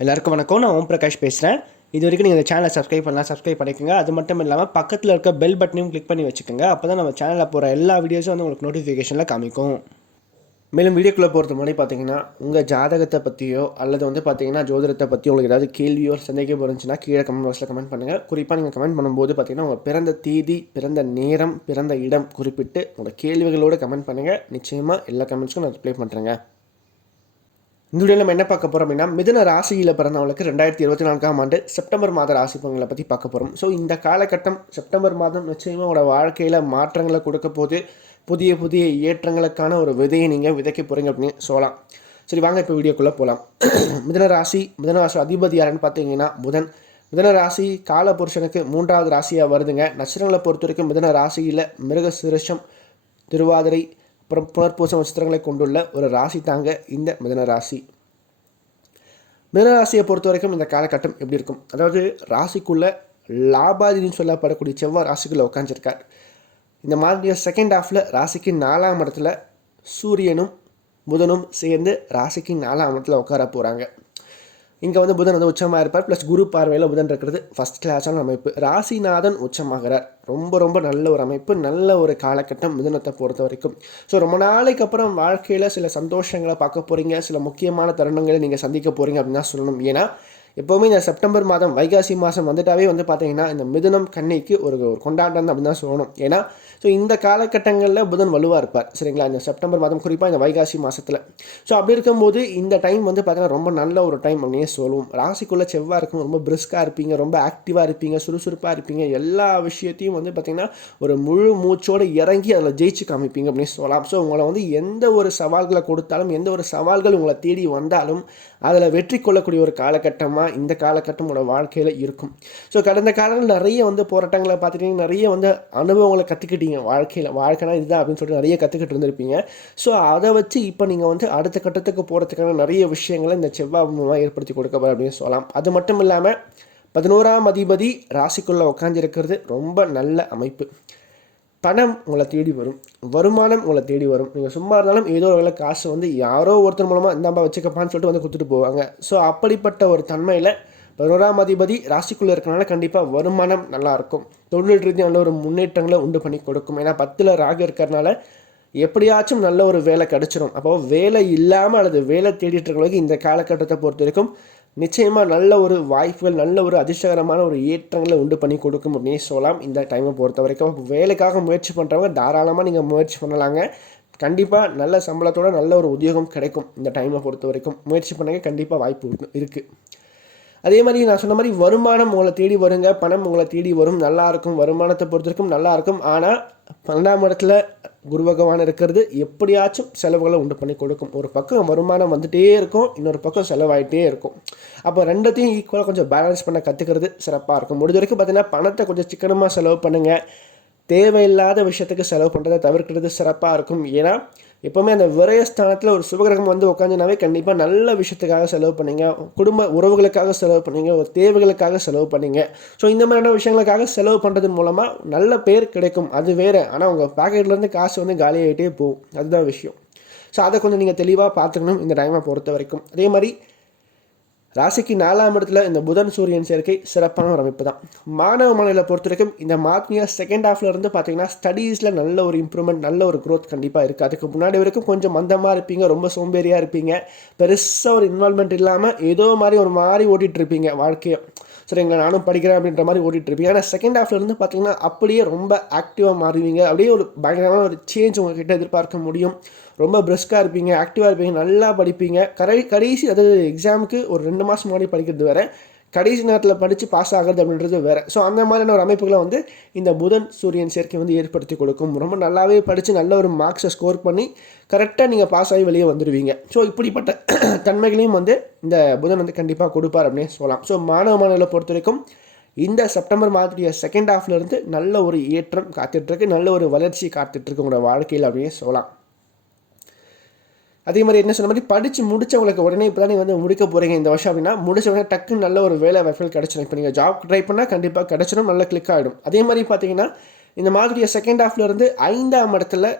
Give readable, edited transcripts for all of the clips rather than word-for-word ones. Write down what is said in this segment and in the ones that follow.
எல்லாருக்கும் வணக்கம். நான் ஓம் பிரகாஷ் பேசுகிறேன். இது வரைக்கும் நீங்கள் இந்த சேனலை சப்ஸ்கிரைப் பண்ணிக்கோங்க. அது மட்டும் இல்லாமல் பக்கத்தில் இருக்க பெல் பட்டனையும் கிளிக் பண்ணி வச்சுக்கோங்க. அப்போ தான் நம்ம சேனலில் போகிற எல்லா வீடியோஸும் வந்து உங்களுக்கு நோட்டிஃபிகேஷனில் காமிக்கும். மேலும் வீடியோக்குள்ளே போகிறது முன்னாடி பார்த்தீங்கன்னா உங்கள் ஜாதகத்தை பற்றியோ அல்லது வந்து பார்த்தீங்கன்னா ஜோதிடத்தை பற்றியோ உங்களுக்கு ஏதாவது கேள்வியோ சந்தேகம் இருந்துச்சுன்னா கீழே கமெண்ட் பாக்ஸில் கமெண்ட் பண்ணுங்கள். குறிப்பாக நீங்கள் கமெண்ட் பண்ணும்போது பார்த்தீங்கன்னா உங்கள் பிறந்த தேதி, பிறந்த நேரம், பிறந்த இடம் குறிப்பிட்டு உங்கள் கேள்விகளோடு கமெண்ட் பண்ணுங்கள். நிச்சயமாக எல்லா கமெண்ட்ஸ்க்கும் நான் ரிப்ளை பண்ணுறேங்க. இந்த வீடியோவில் நம்ம என்ன பார்க்க போகிறோம் அப்படின்னா, மிதுன ராசியில் பிறந்தவங்களுக்கு 2024ஆம் ஆண்டு செப்டம்பர் மாத ராசி பலன்களை பற்றி பார்க்க போகிறோம். ஸோ இந்த காலகட்டம் செப்டம்பர் மாதம் நிச்சயமாக உங்களோட வாழ்க்கையில் மாற்றங்களை கொடுக்க போது, புதிய புதிய ஏற்றங்களுக்கான ஒரு விதையை நீங்கள் விதைக்க போகிறீங்க அப்படின்னு சொல்லலாம். சரி, வாங்க இப்போ வீடியோக்குள்ளே போகலாம். மிதுன ராசி அதிபதி யாருன்னு பார்த்தீங்கன்னா புதன். மிதுன ராசி காலபுருஷனுக்கு 3வது ராசியாக வருதுங்க. நட்சத்திரங்களை பொறுத்த வரைக்கும் மிதுன ராசியில் மிருகசீரிஷம், திருவாதிரை, அப்புறம் புனர்பூசம் நட்சத்திரங்களை கொண்டுள்ள ஒரு ராசி தாங்க இந்த மிதுன ராசி. மிதுன ராசியை பொறுத்த வரைக்கும் இந்த காலகட்டம் எப்படி இருக்கும்? அதாவது ராசிக்குள்ள லாபாதின்னு சொல்லப்படக்கூடிய செவ்வாய் ராசிக்குள்ளே உட்காந்துருக்கார். இந்த மாதிரி செகண்ட் ஹாஃபில் ராசிக்கு 4ஆம் இடத்துல சூரியனும் புதனும் சேர்ந்து ராசிக்கு 4ஆம் இடத்துல உட்கார போகிறாங்க. இங்கே வந்து புதன் வந்து உச்சமாக இருப்பார். ப்ளஸ் குரு பார்வையில் புதன் இருக்கிறது ஃபஸ்ட் கிளாஸான அமைப்பு. ராசிநாதன் உச்சமாகிறார். ரொம்ப ரொம்ப நல்ல ஒரு அமைப்பு, நல்ல ஒரு காலகட்டம் மிதுனத்தை பொறுத்த வரைக்கும். ஸோ ரொம்ப நாளைக்கு அப்புறம் வாழ்க்கையில் சில சந்தோஷங்களை பார்க்க போகிறீங்க, சில முக்கியமான தருணங்களை நீங்கள் சந்திக்க போகிறீங்க அப்படின்னு தான் சொல்லணும். ஏன்னா எப்போவுமே இந்த செப்டம்பர் மாதம், வைகாசி மாதம் வந்துட்டாவே வந்து பார்த்தீங்கன்னா இந்த மிதுனம் கன்னிக்கு ஒரு கொண்டாட்டம் அப்படின்னு தான் சொல்லணும். ஏன்னா ஸோ இந்த காலகட்டங்களில் புதன் வலுவாக இருப்பார், சரிங்களா? இந்த செப்டம்பர் மாதம், குறிப்பாக இந்த வைகாசி மாதத்தில். ஸோ அப்படி இருக்கும்போது இந்த டைம் வந்து பார்த்தீங்கன்னா ரொம்ப நல்ல ஒரு டைம் அப்படின்னே சொல்லுவோம். ராசிக்குள்ளே செவ்வாய் இருக்கும், ரொம்ப பிரிஸ்காக இருப்பீங்க, ரொம்ப ஆக்டிவாக இருப்பீங்க, சுறுசுறுப்பாக இருப்பீங்க. எல்லா விஷயத்தையும் வந்து பார்த்திங்கன்னா ஒரு முழு மூச்சோடு இறங்கி அதில் ஜெயிச்சு காமிப்பீங்க அப்படின்னு சொல்லலாம். ஸோ உங்களை வந்து எந்த ஒரு சவால்களை கொடுத்தாலும், எந்த ஒரு சவால்கள் உங்களை தேடி வந்தாலும் அதில் வெற்றி கொள்ளக்கூடிய ஒரு காலகட்டமாக இந்த காலகட்டம் உங்களோட வாழ்க்கையில் இருக்கும். ஸோ கடந்த காலங்கள் நிறைய வந்து போராட்டங்களை பார்த்துட்டீங்க, நிறைய வந்து அனுபவங்களை கற்றுக்கிட்டீங்க. வாழ்க்கைனா இதுதான் அப்படின்னு சொல்லிட்டு நிறைய கற்றுக்கிட்டு இருந்திருப்பீங்க. ஸோ அதை வச்சு இப்போ நீங்கள் வந்து அடுத்த கட்டத்துக்கு போகிறதுக்கான நிறைய விஷயங்களை இந்த செவ்வாய் மூலமாக ஏற்படுத்தி கொடுக்க அப்படின்னு சொல்லலாம். அது மட்டும் இல்லாமல் 11ஆம் அதிபதி ராசிக்குள்ளே உட்காந்துருக்கிறது ரொம்ப நல்ல அமைப்பு. பணம் உங்களை தேடி வரும், வருமானம் உங்களை தேடி வரும். நீங்கள் சும்மா இருந்தாலும் ஏதோ ஒரு வேலை காசு வந்து யாரோ ஒருத்தர் மூலமாக இந்தாம்பா வச்சுக்கப்பான்னு சொல்லிட்டு வந்து கொடுத்துட்டு போவாங்க. ஸோ அப்படிப்பட்ட ஒரு தன்மையில் 11ஆம் அதிபதி ராசிக்குள்ளே இருக்கனால கண்டிப்பாக வருமானம் நல்லாயிருக்கும். தொழில் ரீதியாக நல்ல ஒரு முன்னேற்றங்களை உண்டு பண்ணி கொடுக்கும். ஏன்னா 10ல் ராகு இருக்கிறனால எப்படியாச்சும் நல்ல ஒரு வேலை கிடச்சிரும். அப்போ வேலை இல்லாமல் அல்லது வேலை தேடிட்டு இருக்கிறவங்களுக்கு இந்த காலகட்டத்தை பொறுத்த வரைக்கும் நிச்சயமாக நல்ல ஒரு வாய்ப்புகள், நல்ல ஒரு அதிர்ஷ்டகரமான ஒரு ஏற்றங்களை உண்டு பண்ணி கொடுக்கும் அப்படின்னு சொல்லலாம். இந்த டைமை பொறுத்த வரைக்கும் வேலைக்காக முயற்சி பண்ணுறவங்க தாராளமாக நீங்கள் முயற்சி பண்ணலாங்க. கண்டிப்பாக நல்ல சம்பளத்தோட நல்ல ஒரு உத்தியோகம் கிடைக்கும். இந்த டைமை பொறுத்த வரைக்கும் முயற்சி பண்ணுங்க, கண்டிப்பாக வாய்ப்பு இருக்குது. அதே மாதிரி நான் சொன்ன மாதிரி வருமானம் உங்களை தேடி வருங்க, பணம் உங்களை தேடி வரும், நல்லாயிருக்கும். வருமானத்தை பொறுத்த வரைக்கும் நல்லாயிருக்கும். ஆனால் 12ஆம் இடத்துல குரு பகவான் இருக்கிறது எப்படியாச்சும் செலவுகளை உண்டு பண்ணி கொடுக்கும். ஒரு பக்கம் வருமானம் வந்துகிட்டே இருக்கும், இன்னொரு பக்கம் செலவாயிட்டே இருக்கும். அப்போ ரெண்டத்தையும் ஈக்குவலாக கொஞ்சம் பேலன்ஸ் பண்ண கற்றுக்கிறது சிறப்பாக இருக்கும். முடிஞ்ச வரைக்கும் பார்த்தீங்கன்னா பணத்தை கொஞ்சம் சிக்கனமாக செலவு பண்ணுங்கள். தேவையில்லாத விஷயத்துக்கு செலவு பண்ணுறதை தவிர்க்கிறது சிறப்பாக இருக்கும். ஏன்னா எப்போவுமே அந்த விரயஸ்தானத்தில் ஒரு சுபகிரகம் வந்து உட்காந்துனாவே கண்டிப்பாக நல்ல விஷயத்துக்காக செலவு பண்ணிங்க, குடும்ப உறவுகளுக்காக செலவு பண்ணிங்க, ஒரு தேவைகளுக்காக செலவு பண்ணிங்க. ஸோ இந்த மாதிரியான விஷயங்களுக்காக செலவு பண்ணுறதன் மூலமாக நல்ல பேர் கிடைக்கும், அது வேறு. ஆனால் உங்கள் பாக்கெட்லேருந்து காசு வந்து காலியாகிட்டே போகும், அதுதான் விஷயம். ஸோ அதை கொஞ்சம் நீங்கள் தெளிவாக பார்த்துக்கணும் இந்த டைமை பொறுத்த வரைக்கும். அதே மாதிரி ராசிக்கு 4ஆம் இடத்துல இந்த புதன் சூரியன் சேர்க்கை சிறப்பான ஒரு அமைப்பு தான். மாணவ மாணவிகளை பொறுத்த வரைக்கும் இந்த மாதம் செகண்ட் ஹாஃப்ல இருந்து பார்த்தீங்கன்னா ஸ்டடீஸில் நல்ல ஒரு இம்ப்ரூவ்மெண்ட், நல்ல ஒரு க்ரோத் கண்டிப்பாக இருக்குது. அதுக்கு முன்னாடி வரைக்கும் கொஞ்சம் மந்தமாக இருப்பீங்க, ரொம்ப சோம்பேறியாக இருப்பீங்க, பெருசாக ஒரு இன்வால்மெண்ட் இல்லாமல் ஏதோ மாதிரி ஒரு மாதிரி ஓட்டிகிட்டு இருப்பீங்க வாழ்க்கையை. சரிங்களா? நானும் படிக்கிறேன் அப்படின்ற மாதிரி ஓட்டிகிட்டு இருப்பீங்க. ஆனால் செகண்ட் ஹாஃப்ல இருந்து பார்த்தீங்கன்னா அப்படியே ரொம்ப ஆக்டிவாக மாறுவீங்க. அப்படியே ஒரு பயங்கரமான ஒரு சேஞ்ச் உங்கள்கிட்ட எதிர்பார்க்க முடியும். ரொம்ப பிரிஸ்காக இருப்பீங்க, ஆக்டிவாக இருப்பீங்க, நல்லா படிப்பீங்க. கடைசி அதாவது எக்ஸாமுக்கு ஒரு 2 மாதம் முன்னாடி படிக்கிறது வேறு, கடைசி நேரத்தில் படித்து பாஸ் ஆகிறது அப்படின்றது வேறு. ஸோ அந்த மாதிரியான ஒரு அமைப்புகளை வந்து இந்த புதன் சூரியன் சேர்க்கை வந்து ஏற்படுத்தி கொடுக்கும். ரொம்ப நல்லாவே படித்து நல்ல ஒரு மார்க்ஸை ஸ்கோர் பண்ணி கரெக்டாக நீங்கள் பாஸ் ஆகி வெளியே வந்துடுவீங்க. ஸோ இப்படிப்பட்ட தன்மைகளையும் வந்து இந்த புதன் வந்து கண்டிப்பாக கொடுப்பார் அப்படின்னு சொல்லலாம். ஸோ மாணவ மாணவர்களை பொறுத்த வரைக்கும் இந்த செப்டம்பர் மாதத்துடைய செகண்ட் ஹாஃப்லேருந்து நல்ல ஒரு ஏற்றம் காத்துட்ருக்கு, நல்ல ஒரு வளர்ச்சி காத்துட்ருக்கு உங்களோட வாழ்க்கையில் அப்படின்னு சொல்லலாம். அதே மாதிரி என்ன சொன்ன மாதிரி படித்து முடித்தவங்களுக்கு உடனே இப்போ தான் நீங்கள் வந்து முடிக்க போகிறீங்க இந்த வருஷம் அப்படின்னா, முடிச்ச உடனே டக்குன்னு நல்ல ஒரு வேலை வாய்ப்புகள் கிடச்சிடும். இப்போ நீங்கள் ஜாப் ட்ரை பண்ணால் கண்டிப்பாக கிடச்சிடும், நல்லா கிளிக் ஆகிடும். அதே மாதிரி பார்த்தீங்கன்னா இந்த மாதிரி செகண்ட் ஹாஃப்லேருந்து 5ஆம் இடத்துல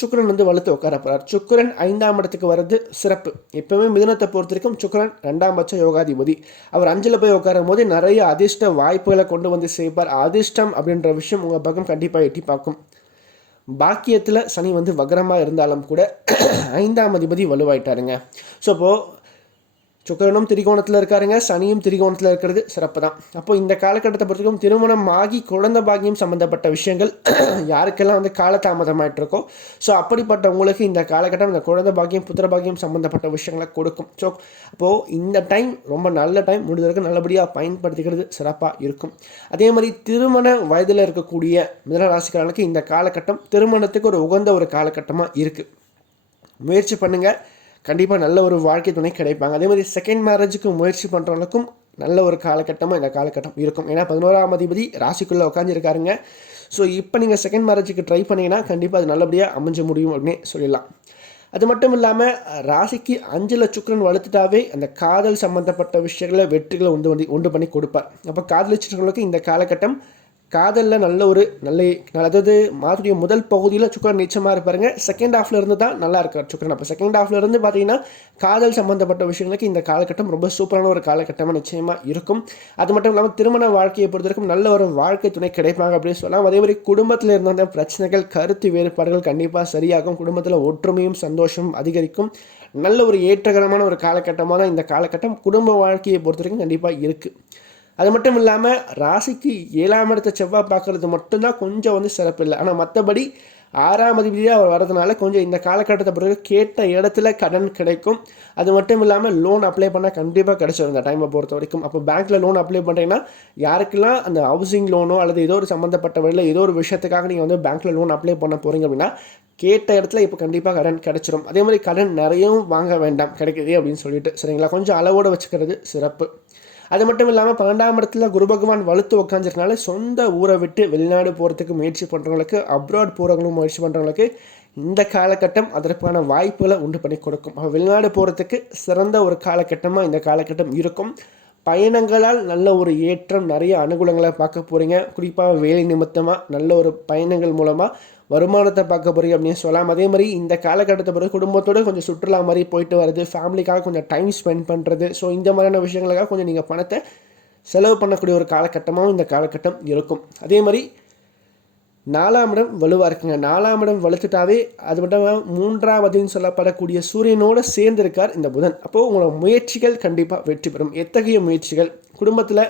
சுக்கிரன் வந்து வலுத்து உட்கார போகிறார். சுக்கிரன் 5ஆம் இடத்துக்கு வர்றது சிறப்பு. எப்பவுமே மிதுனத்தை பொறுத்த வரைக்கும் சுக்கிரன் 2ஆம் பட்ச யோகாதிபதி. அவர் 5ல் போய் உட்காரும் போது நிறைய அதிர்ஷ்ட வாய்ப்புகளை கொண்டு வந்து சேர்ப்பார். அதிர்ஷ்டம் அப்படின்ற விஷயம் உங்கள் பக்கம் கண்டிப்பாக எட்டி பார்க்கும். பாக்கியத்தில் சனி வந்து வக்ரமாக இருந்தாலும் கூட 5ஆம் அதிபதி வலுவாயிட்டாருங்க. ஸோ இப்போது சுக்கிரனும் திரிகோணத்தில் இருக்காருங்க, சனியும் திரிகோணத்தில் இருக்கிறது சிறப்பு தான். அப்போ இந்த காலகட்டத்தை பொறுத்தவரைக்கும் திருமணம் ஆகி குழந்தை பாக்கியம் சம்மந்தப்பட்ட விஷயங்கள் யாருக்கெல்லாம் வந்து காலதாமதமாயிட்டு இருக்கோ, ஸோ அப்படிப்பட்ட உங்களுக்கு இந்த காலகட்டம் இந்த குழந்தை பாக்கியம் புத்திர பாக்கியம் சம்மந்தப்பட்ட விஷயங்களை கொடுக்கும். ஸோ அப்போது இந்த டைம் ரொம்ப நல்ல டைம், முடிஞ்சவரைக்கும் நல்லபடியாக பயன்படுத்திக்கிறது சிறப்பாக இருக்கும். அதே மாதிரி திருமண வயதில் இருக்கக்கூடிய மிதுனராசிக்காரனுக்கு இந்த காலகட்டம் திருமணத்துக்கு ஒரு உகந்த ஒரு காலகட்டமாக இருக்குது. முயற்சி பண்ணுங்கள், கண்டிப்பாக நல்ல ஒரு வாழ்க்கை துணை கிடைப்பாங்க. அதே மாதிரி செகண்ட் மேரேஜுக்கு முயற்சி பண்ணுறவங்களுக்கும் நல்ல ஒரு காலகட்டமாக இந்த காலகட்டம் இருக்கும். ஏன்னா 11ஆம் அதிபதி ராசிக்குள்ளே உட்காந்துருக்காருங்க. ஸோ இப்போ நீங்கள் செகண்ட் மேரேஜுக்கு ட்ரை பண்ணிங்கன்னா கண்டிப்பாக அது நல்லபடியாக அமைஞ்ச முடியும் அப்படின்னு சொல்லிடலாம். அது மட்டும் இல்லாமல் ராசிக்கு 5ல் சுக்கிரன் வளர்த்துட்டாவே அந்த காதல் சம்மந்தப்பட்ட விஷயங்களை வெற்றிகளை உண்டு பண்ணி கொடுப்பார். அப்போ காதலிச்சிருக்கவங்களுக்கு இந்த காலகட்டம் காதலில் அதாவது மாதத்துடைய முதல் பகுதியில் சுக்கிரன் நீச்சமாக இருப்பாருங்க. செகண்ட் ஹாஃபில் இருந்து தான் நல்லா இருக்கார் சுக்கிரன். அப்போ செகண்ட் ஹாஃபில் இருந்து பார்த்தீங்கன்னா காதல் சம்மந்தப்பட்ட விஷயங்களுக்கு இந்த காலகட்டம் ரொம்ப சூப்பரான ஒரு காலகட்டமாக நிச்சயமாக இருக்கும். அது மட்டும் இல்லாமல் திருமண வாழ்க்கையை பொறுத்த வரைக்கும் நல்ல ஒரு வாழ்க்கை துணை கிடைப்பாங்க அப்படின்னு சொல்லலாம். அதே மாதிரி குடும்பத்தில் இருந்த பிரச்சனைகள் கருத்து வேறுபாடுகள் கண்டிப்பாக சரியாகும். குடும்பத்தில் ஒற்றுமையும் சந்தோஷமும் அதிகரிக்கும். நல்ல ஒரு ஏற்றகரமான ஒரு காலகட்டமாக தான் இந்த காலகட்டம் குடும்ப வாழ்க்கையை பொறுத்த வரைக்கும் கண்டிப்பாக இருக்குது. அது மட்டும் இல்லாமல் ராசிக்கு 7ஆம் இடத்தை செவ்வாய் பார்க்குறது மட்டும்தான் கொஞ்சம் வந்து சிறப்பு இல்லை. ஆனால் மற்றபடி 6ஆம் அதிபதியாக அவர் வரதுனால கொஞ்சம் இந்த காலகட்டத்தை பிறகு கேட்ட இடத்துல கடன் கிடைக்கும். அது மட்டும் இல்லாமல் லோன் அப்ளை பண்ணால் கண்டிப்பாக கிடைச்சிடும் இந்த டைமை பொறுத்த வரைக்கும். அப்போ பேங்க்கில் லோன் அப்ளை பண்ணுறீங்கன்னா யாருக்கெல்லாம் அந்த ஹவுசிங் லோனோ அல்லது ஏதோ ஒரு சம்மந்தப்பட்ட வழியில் ஏதோ ஒரு விஷயத்துக்காக நீங்கள் வந்து பேங்க்கில் லோன் அப்ளை பண்ண போகிறீங்க அப்படின்னா கேட்ட இடத்துல இப்போ கண்டிப்பாக கடன் கிடைச்சிடும். அதே மாதிரி கடன் நிறையவும் வாங்க வேண்டாம், கிடைக்குது அப்படின்னு சொல்லிட்டு சரிங்களா, கொஞ்சம் அளவோடு வச்சுக்கிறது சிறப்பு. அது மட்டும் இல்லாமல் 12ஆம் இடத்துல குரு பகவான் வலுத்து உட்காந்துருக்கனால சொந்த ஊரை விட்டு வெளிநாடு போகிறதுக்கு முயற்சி பண்ணுறவங்களுக்கு, அப்ராட் போகிறவங்களும் முயற்சி பண்ணுறவங்களுக்கு இந்த காலகட்டம் அதற்கான வாய்ப்புகளை உண்டு பண்ணி கொடுக்கும். வெளிநாடு போகிறதுக்கு சிறந்த ஒரு காலகட்டமாக இந்த காலகட்டம் இருக்கும். பயணங்களால் நல்ல ஒரு ஏற்றம், நிறைய அனுகூலங்களை பார்க்க போகிறீங்க. குறிப்பாக வேலை நிமித்தமாக நல்ல ஒரு பயணங்கள் மூலமாக வருமானத்தை பார்க்க போகிறீங்க அப்படின்னு சொல்லலாம். அதே மாதிரி இந்த காலகட்டத்தை பிறகு குடும்பத்தோடு கொஞ்சம் சுற்றுலா மாதிரி போயிட்டு வருது, ஃபேமிலிக்காக கொஞ்சம் டைம் ஸ்பெண்ட் பண்ணுறது, ஸோ இந்த மாதிரியான விஷயங்களுக்காக கொஞ்சம் நீங்கள் பணத்தை செலவு பண்ணக்கூடிய ஒரு காலகட்டமாகவும் இந்த காலகட்டம் இருக்கும். அதே மாதிரி 4ஆம் இடம் வலுவாக இருக்குங்க. 4ஆம் இடம் வலுத்துட்டாவே அது மட்டும் இல்லாமல் 3ஆவதுன்னு சொல்லப்படக்கூடிய சூரியனோடு சேர்ந்திருக்கார் இந்த புதன். அப்போது உங்களோட முயற்சிகள் கண்டிப்பாக வெற்றி பெறும். எத்தகைய முயற்சிகள்? குடும்பத்தில்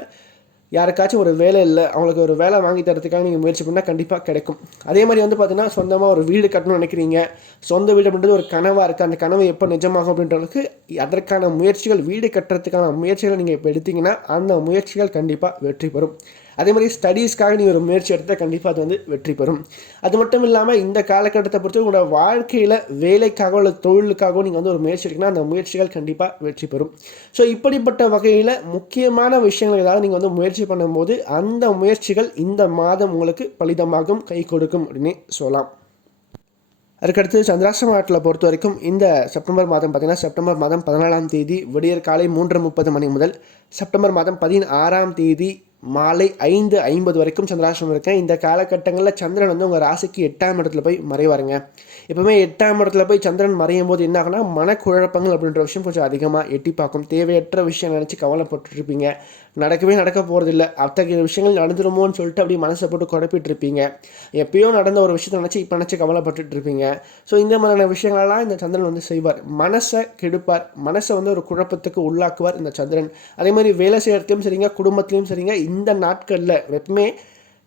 யாருக்காச்சும் ஒரு வேலை இல்லை, அவங்களுக்கு ஒரு வேலை வாங்கி தரத்துக்காக நீங்கள் முயற்சி பண்ணால் கண்டிப்பாக கிடைக்கும். அதே மாதிரி வந்து பார்த்தீங்கன்னா சொந்தமாக ஒரு வீடு கட்டணும்னு நினைக்கிறீங்க, சொந்த வீடு அப்படின்றது ஒரு கனவாக இருக்குது, அந்த கனவு எப்போ நிஜமாகும் அப்படின்றதுக்கு அதற்கான முயற்சிகள், வீடு கட்டுறதுக்கான முயற்சிகளை நீங்கள் இப்போ எடுத்தீங்கன்னா அந்த முயற்சிகள் கண்டிப்பாக வெற்றி பெறும். அதே மாதிரி ஸ்டடீஸ்க்காக நீங்கள் ஒரு முயற்சி எடுத்தால் கண்டிப்பாக அது வந்து வெற்றி பெறும். அது மட்டும் இல்லாமல் இந்த காலகட்டத்தை பொறுத்து உங்களோட வாழ்க்கையில் வேலைக்காகவோ அல்லது தொழிலுக்காகவோ நீங்கள் வந்து ஒரு முயற்சி எடுக்கணும், அந்த முயற்சிகள் கண்டிப்பாக வெற்றி பெறும். ஸோ இப்படிப்பட்ட வகையில் முக்கியமான விஷயங்கள் ஏதாவது நீங்கள் வந்து முயற்சி பண்ணும்போது அந்த முயற்சிகள் இந்த மாதம் உங்களுக்கு பலிதமாகும், கை கொடுக்கும் அப்படின்னு சொல்லலாம். அதுக்கடுத்து சந்திராஷ்டம நாட்டில் பொறுத்த வரைக்கும் இந்த செப்டம்பர் மாதம் பார்த்திங்கன்னா செப்டம்பர் மாதம் 14ஆம் தேதி விடியற் காலை 3:30 மணி முதல் செப்டம்பர் மாதம் 16ஆம் தேதி மாலை 5:50 வரைக்கும் சந்திராஷ்டமம் இருக்கேன். இந்த காலகட்டங்களில் சந்திரன் வந்து உங்கள் ராசிக்கு 8ஆம் இடத்துல போய் மறைவாருங்க. எப்பவுமே 8ஆம் இடத்துல போய் சந்திரன் மறையும் போது என்ன ஆகுனா மனக்குழப்பங்கள் அப்படின்ற விஷயம் கொஞ்சம் அதிகமாக எட்டி பார்க்கும். தேவையற்ற விஷயம் நினச்சி கவலைப்பட்டுருப்பீங்க, நடக்க போகிறதில்ல, அத்தகைய விஷயங்கள் நடந்துருமோன்னு சொல்லிட்டு அப்படியே மனசை போட்டு குழப்பிட்டு இருப்பீங்க. எப்பயோ நடந்த ஒரு விஷயத்தை நினச்சி இப்போ நினச்சி கவலைப்பட்டுட்டு இருப்பீங்க. ஸோ இந்த மாதிரியான விஷயங்களெல்லாம் இந்த சந்திரன் வந்து செய்வார், மனசை கெடுப்பார், மனசை வந்து ஒரு குழப்பத்துக்கு உள்ளாக்குவார் இந்த சந்திரன். அதே மாதிரி வேலை செய்கிறதுலையும் சரிங்க, குடும்பத்துலையும் சரிங்க, இந்த நாட்களில் எப்பவுமே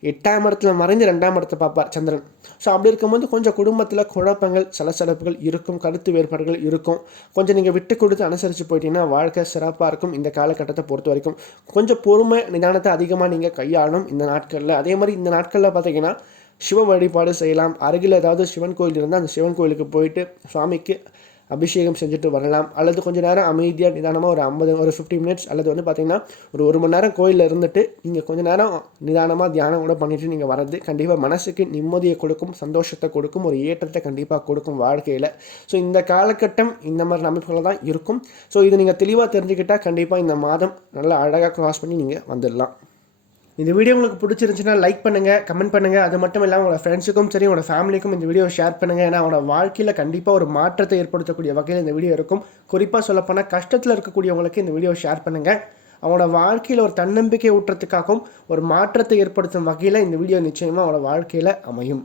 8ஆம் இடத்துல மறைந்து 2ஆம் இடத்தை பார்ப்பார் சந்திரன். ஸோ அப்படி இருக்கும்போது கொஞ்சம் குடும்பத்தில் குழப்பங்கள், சலசலப்புகள் இருக்கும், கருத்து வேறுபாடுகள் இருக்கும். கொஞ்சம் நீங்கள் விட்டு கொடுத்து அனுசரித்து போயிட்டீங்கன்னா வாழ்க்கை சிறப்பாக இருக்கும். இந்த காலகட்டத்தை பொறுத்த வரைக்கும் கொஞ்சம் பொறுமை, நிதானத்தை அதிகமாக நீங்கள் கையாளணும் இந்த நாட்களில். அதே மாதிரி இந்த நாட்களில் பார்த்தீங்கன்னா சிவ வழிபாடு செய்யலாம். அருகில் ஏதாவது சிவன் கோயில் இருந்தால் அந்த சிவன் கோயிலுக்கு போயிட்டு சுவாமிக்கு அபிஷேகம் செஞ்சுட்டு வரலாம். அல்லது கொஞ்சம் நேரம் அமைதியாக நிதானமாக ஒரு 50 மினிட்ஸ் அல்லது வந்து பார்த்திங்கன்னா ஒரு மணி நேரம் கோயிலில் இருந்துட்டு நீங்கள் கொஞ்சம் நேரம் நிதானமாக தியானம் கூட பண்ணிவிட்டு நீங்கள் வர்றது கண்டிப்பாக மனசுக்கு நிம்மதியை கொடுக்கும், சந்தோஷத்தை கொடுக்கும், ஒரு ஏற்றத்தை கண்டிப்பாக கொடுக்கும் வாழ்க்கையில். ஸோ இந்த காலகட்டம் இந்த மாதிரி அமைப்புகள் தான் இருக்கும். ஸோ இது நீங்கள் தெளிவாக தெரிஞ்சுக்கிட்டால் கண்டிப்பாக இந்த மாதம் நல்லா அழகாக க்ராஸ் பண்ணி நீங்கள் வந்துடலாம். இந்த வீடியோ உங்களுக்கு பிடிச்சிருந்துச்சுன்னா லைக் பண்ணுங்கள், கமெண்ட் பண்ணுங்கள். அது மட்டும் இல்லாமல் உங்களோட ஃப்ரெண்ட்ஸுக்கும் சரி உங்களோட ஃபேமிலிக்கும் இந்த வீடியோ ஷேர் பண்ணுங்கள். ஏன்னா அவங்களோட வாழ்க்கையில் கண்டிப்பாக ஒரு மாற்றத்தை ஏற்படுத்தக்கூடிய வகையில் இந்த வீடியோ இருக்கும். குறிப்பாக சொல்லப்போனால் கஷ்டத்தில் இருக்கக்கூடியவங்களுக்கு இந்த வீடியோ ஷேர் பண்ணுங்கள். அவங்களோட வாழ்க்கையில் ஒரு தன்னம்பிக்கை ஊட்டுறதுக்காகவும் ஒரு மாற்றத்தை ஏற்படுத்தும் வகையில் இந்த வீடியோ நிச்சயமாக அவங்களோட வாழ்க்கையில் அமையும்.